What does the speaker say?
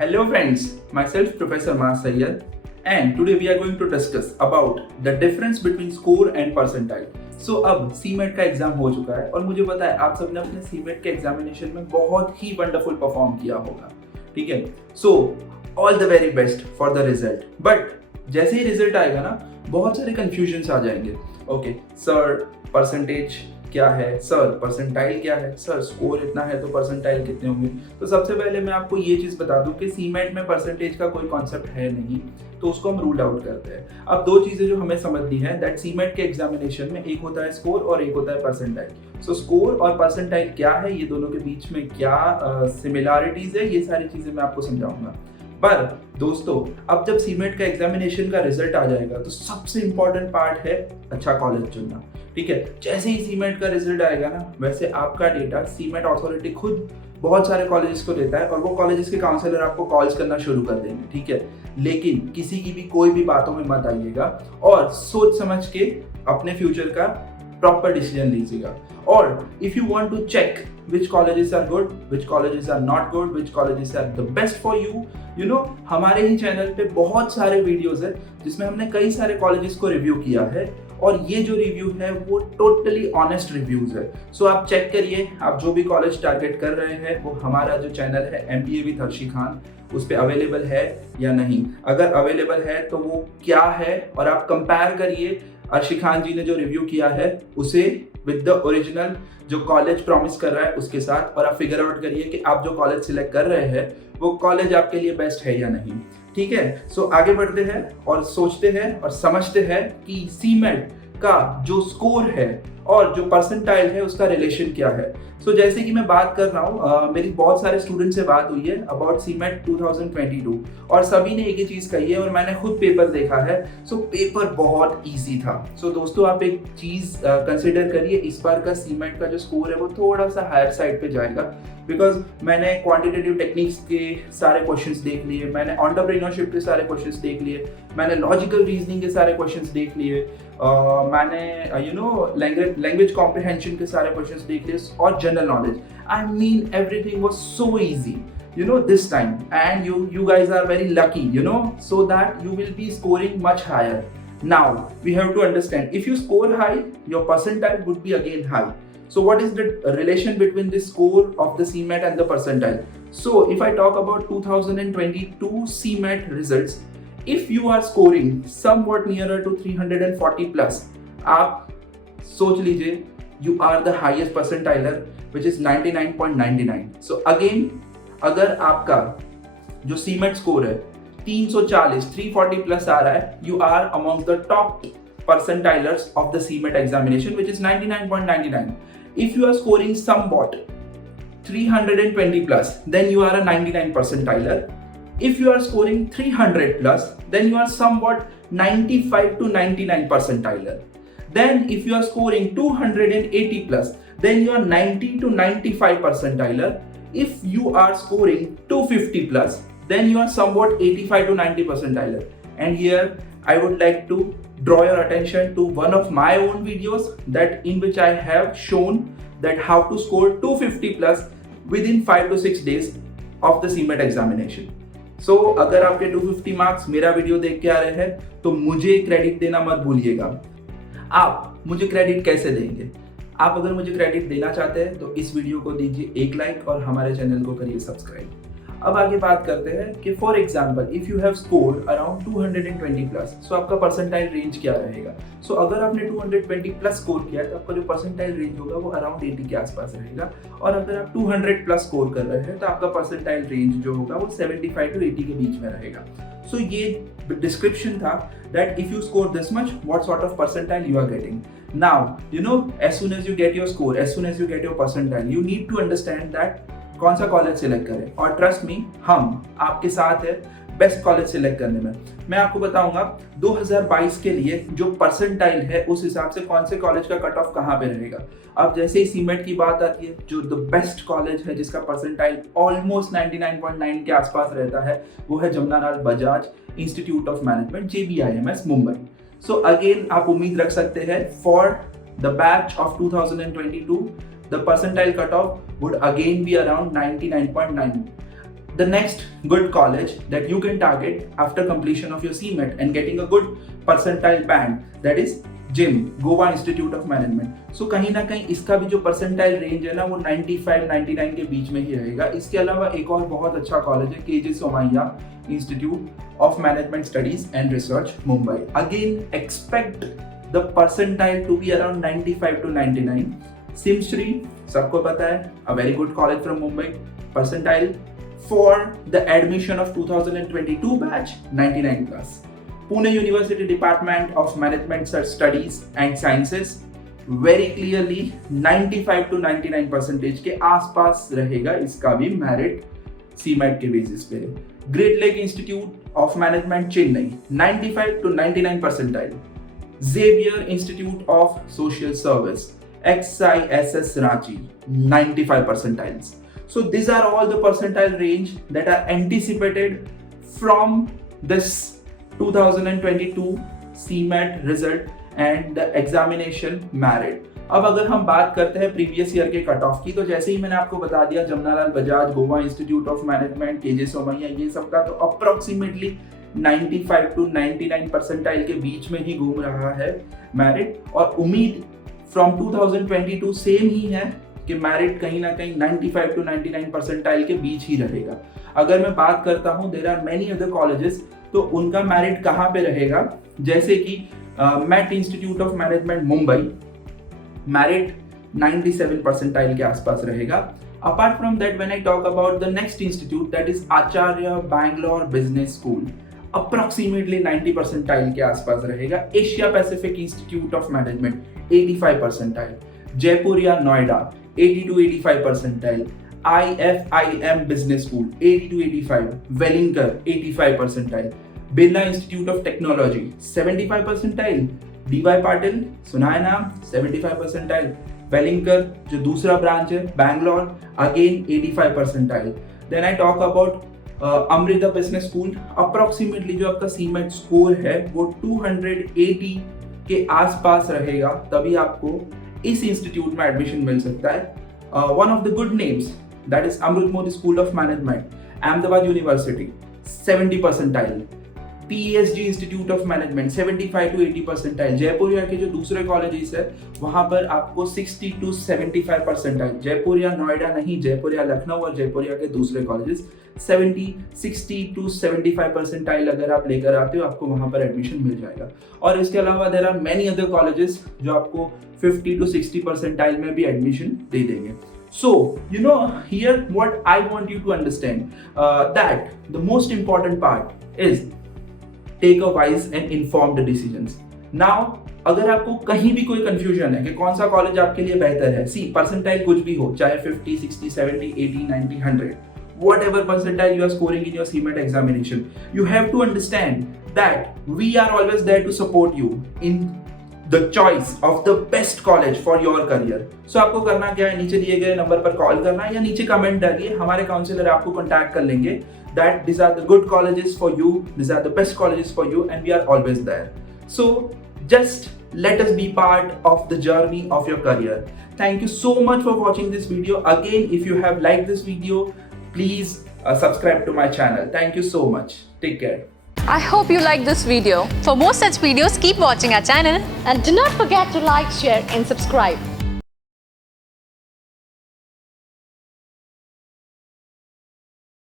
Hello friends, myself Professor Mas Sayyed and today we are going to discuss about the difference between score and percentile. So अब CMAT का exam हो चुका है और मुझे पता है आप सबने अपने CMAT के एग्जामिनेशन में बहुत ही वंडरफुल परफॉर्म किया होगा, ठीक है। So all the very best for the result. But जैसे ही रिजल्ट आएगा ना, बहुत सारे कंफ्यूजन्स आ जाएंगे। ओके सर, परसेंटेज क्या है, सर परसेंटाइल क्या है, सर स्कोर इतना है तो परसेंटाइल कितने होंगे। तो सबसे पहले मैं आपको ये चीज़ बता दूं कि सीमेट में परसेंटेज का कोई कॉन्सेप्ट है नहीं, तो उसको हम रूल आउट करते हैं। अब दो चीज़ें जो हमें समझनी है, दैट सीमेट के एग्जामिनेशन में एक होता है स्कोर और एक होता है परसेंटाइल। सो स्कोर और परसेंटाइल क्या है, ये दोनों के बीच में क्या सिमिलैरिटीज है, ये सारी चीज़ें मैं आपको समझाऊंगा। पर दोस्तों, अब जब सीमेट का एग्जामिनेशन का रिजल्ट आ जाएगा तो सबसे इंपॉर्टेंट पार्ट है अच्छा कॉलेज चुनना, ठीक है। जैसे ही सीमेट का रिजल्ट आएगा ना, वैसे आपका डेटा सीमेट अथॉरिटी खुद बहुत सारे कॉलेजेस को देता है और वो कॉलेजेस के काउंसलर आपको कॉल्स करना शुरू कर देंगे, ठीक है। लेकिन किसी की भी कोई भी बातों में मत आइएगा और सोच समझ के अपने फ्यूचर का प्रॉपर डिसीजन लीजिएगा। और if you want to check which colleges are good, which colleges are not good, which colleges are the best for you, you know, हमारे ही चैनल पे बहुत सारे वीडियोस है जिसमें हमने कई सारे कॉलेजेस को रिव्यू किया है और ये जो रिव्यू है वो टोटली ऑनेस्ट रिव्यूज है। सो आप चेक करिए, आप जो भी कॉलेज टारगेट कर रहे हैं वो हमारा जो चैनल है MBA विद हर्षी खान, उस पर अवेलेबल है या नहीं। अगर अवेलेबल है तो वो क्या है, और आप कंपेयर करिए हर्षी खान जी ने जो रिव्यू किया है उसे विद द ओरिजिनल जो कॉलेज प्रॉमिस कर रहा है उसके साथ, और आप फिगर आउट करिए कि आप जो कॉलेज सिलेक्ट कर रहे हैं वो कॉलेज आपके लिए बेस्ट है या नहीं, ठीक है। सो आगे बढ़ते हैं और सोचते हैं और समझते हैं कि सीमेट का जो स्कोर है और जो परसेंटाइल है उसका रिलेशन क्या है। सो जैसे कि मैं बात कर रहा हूँ, मेरी बहुत सारे स्टूडेंट से बात हुई है अबाउट सीमेट 2022 और सभी ने एक ही चीज़ कही है और मैंने खुद पेपर देखा है। सो पेपर बहुत इजी था। सो दोस्तों, आप एक चीज़ कंसिडर करिए, इस बार का सीमेट का जो स्कोर है वो थोड़ा सा हायर साइड पे जाएगा, बिकॉज मैंने क्वांटिटेटिव टेक्निक्स के सारे क्वेश्चंस देख लिए, मैंने एंटरप्रेन्योरशिप के सारे क्वेश्चंस देख लिए, मैंने लॉजिकल रीजनिंग के सारे क्वेश्चंस देख लिए, मैंने लैंग्वेज कॉम्प्रिहेंशन के सारे क्वेश्चंस देख लिए और general knowledge. I mean everything was so easy this time, and you guys are very lucky, so that you will be scoring much higher. Now we have to understand, if you score high, your percentile would be again high. So what is the relation between the score of the CMAT and the percentile? So if I talk about 2022 CMAT results, if you are scoring somewhat nearer to 340 plus, आप सोच लीजिए you are the highest percentiler, which is 99.99. So again, अगर आपका जो cement score है 340 340 plus आ रहा है, you are among the top percentilers of the CMAT examination, which is 99.99. If you are scoring somewhat 320 plus, then you are a 99 percentiler. If you are scoring 300 plus, then you are somewhat 95 to 99 percentiler. Then if you are scoring 280 plus, then you are 90 to 95 percentiler. If you are scoring 250 plus, then you are somewhat 85 to 90 percentiler. And here I would like to draw your attention to one of my own videos, that in which I have shown that how to score 250 plus within 5 to 6 days of the CMAT examination. So अगर आपके 250 marks मेरा video देख के आ रहे हैं तो मुझे credit देना मत भूलिएगा। आप मुझे क्रेडिट कैसे देंगे? आप अगर मुझे क्रेडिट देना चाहते हैं तो इस वीडियो को दीजिए एक लाइक और हमारे चैनल को करिए सब्सक्राइब। अब आगे बात करते हैं कि for example if you have scored around 220 plus, so आपका परसेंटाइल रेंज क्या रहेगा? सो अगर आपने 220 प्लस स्कोर किया है तो आपका जो परसेंटाइल रेंज होगा वो अराउंड 80 के आसपास रहेगा, और अगर आप 200 प्लस स्कोर कर रहे हैं तो आपका परसेंटाइल रेंज जो होगा वो 75 टू 80 के बीच में रहेगा। सो ये डिस्क्रिप्शन था that if you score this much, what sort of percentile you are getting. Now, as soon as you get your score, as soon as you get your percentile, you need to understand that कौन सा college select करें। और trust me, हम आपके साथ है best college select करने में। मैं आपको बताऊंगा 2022 के लिए जो परसेंटाइल है उस हिसाब से कौन से कॉलेज का कट ऑफ कहाँ पे रहेगा। अब जैसे ही सीमेट की बात आती है, जो द बेस्ट कॉलेज है जिसका परसेंटाइल ऑलमोस्ट 99.9 के आसपास रहता है, वो है Jamnalal Bajaj institute of management, JBIMS Mumbai. So again आप उम्मीद रख सकते हैं for the batch of 2022 the percentile cutoff would again be around 99.9. the next good college that you can target after completion of your CMAT and getting a good percentile band, that is JIM, Goa institute of management. So कहीं ना कहीं इसका भी जो percentile range है ना वो 95-99 के बीच में ही रहेगा। इसके अलावा एक और बहुत अच्छा कॉलेज है KJ Somaiya institute of management studies and research Mumbai. Again expect the percentile to be around 95 to 99। SIMSREE सबको पता है, a very good college from Mumbai, percentile for the admission of 2022 batch 99 plus. Pune University Department of Management Studies and Sciences very clearly 95 to 99% के आसपास रहेगा इसका भी merit CMAT के basis पे। Great lake institute of management Chennai 95 to 99 percentile. Xavier Institute of Social Service XISS Ranchi 95 percentiles. So these are all the percentile range that are anticipated from this 2022 CMAT result and the examination merit। अब अगर हम बात करते हैं previous year के cut off की, तो जैसे ही मैंने आपको बता दिया Jamnalal Bajaj, Goa institute of management, KJ Somaiya, ये सब का तो अप्रोक्सीमेटली 95 to 99 परसेंटाइल के बीच में ही घूम रहा है मेरिट। और उम्मीद फ्रॉम 2022 सेम ही है कि मेरिट कहीं ना कहीं 95 to 99 परसेंटाइल के बीच ही रहेगा। अगर मैं बात करता हूँ there are many other colleges, तो उनका मेरिट कहाँ पे रहेगा, जैसे कि MET institute of management Mumbai, merit 97 percentile के आसपास रहेगा। Apart from that when I talk about the next institute that is Acharya Bangalore business school, approximately 90 percentile के आसपास रहेगा। Asia pacific institute of management 85 percentile. Jaipur या Noida 80 to 85 percentile. IFIM business school 80 to 85। वेलिंकर 85 percentile. Birla institute of technology 75 percentile. DY Patil सुना है नाम, 75 percentile. वेलिंकर जो दूसरा branch है Bangalore, again 85 percentile. Then I talk about Amrita business school, approximately जो आपका CMAT स्कोर है वो 280 के आसपास रहेगा, तभी आपको इस इंस्टीट्यूट में एडमिशन मिल सकता है। One of the good names that is Amrut Mody school of management, Ahmedabad university 70 percentile. PSG institute of management 75 to 80 percentile. Jaipur के जो दूसरे कॉलेजेस है वहां पर आपको 60 to 75 परसेंटाइल। जयपुर या नोएडा नहीं, जयपुर या लखनऊ और जयपुर के दूसरे कॉलेजेस 60 to 75 परसेंटाइल अगर आप लेकर आते हो आपको वहां पर एडमिशन मिल जाएगा। और इसके अलावा there are many other colleges जो आपको 50 to 60 परसेंटाइल में भी एडमिशन दे देंगे। So, you know, here what I want you to understand that the most important part is take a wise and informed decisions. Now, अगर आपको कहीं भी कोई कंफ्यूजन है कि कौन सा कॉलेज आपके लिए बेहतर है, सी परसेंटाइल कुछ भी हो, चाहे 50, 60, 70, 80, 90, 100, whatever percentile you are scoring in your CMAT examination, you have to understand that we are always there to support you in the choice of the best college for your career. So आपको करना क्या है, नीचे दिए गए number पर call करना है या नीचे कमेंट डालिए, हमारे काउंसलर आपको कॉन्टैक्ट कर लेंगे that these are the good colleges for you, these are the best colleges for you, and we are always there. So just let us be part of the journey of your career. Thank you so much for watching this video. Again, if you have liked this video, please subscribe to my channel. Thank you so much. Take care. I hope you like this video. For more such videos, keep watching our channel. And do not forget to like, share and subscribe.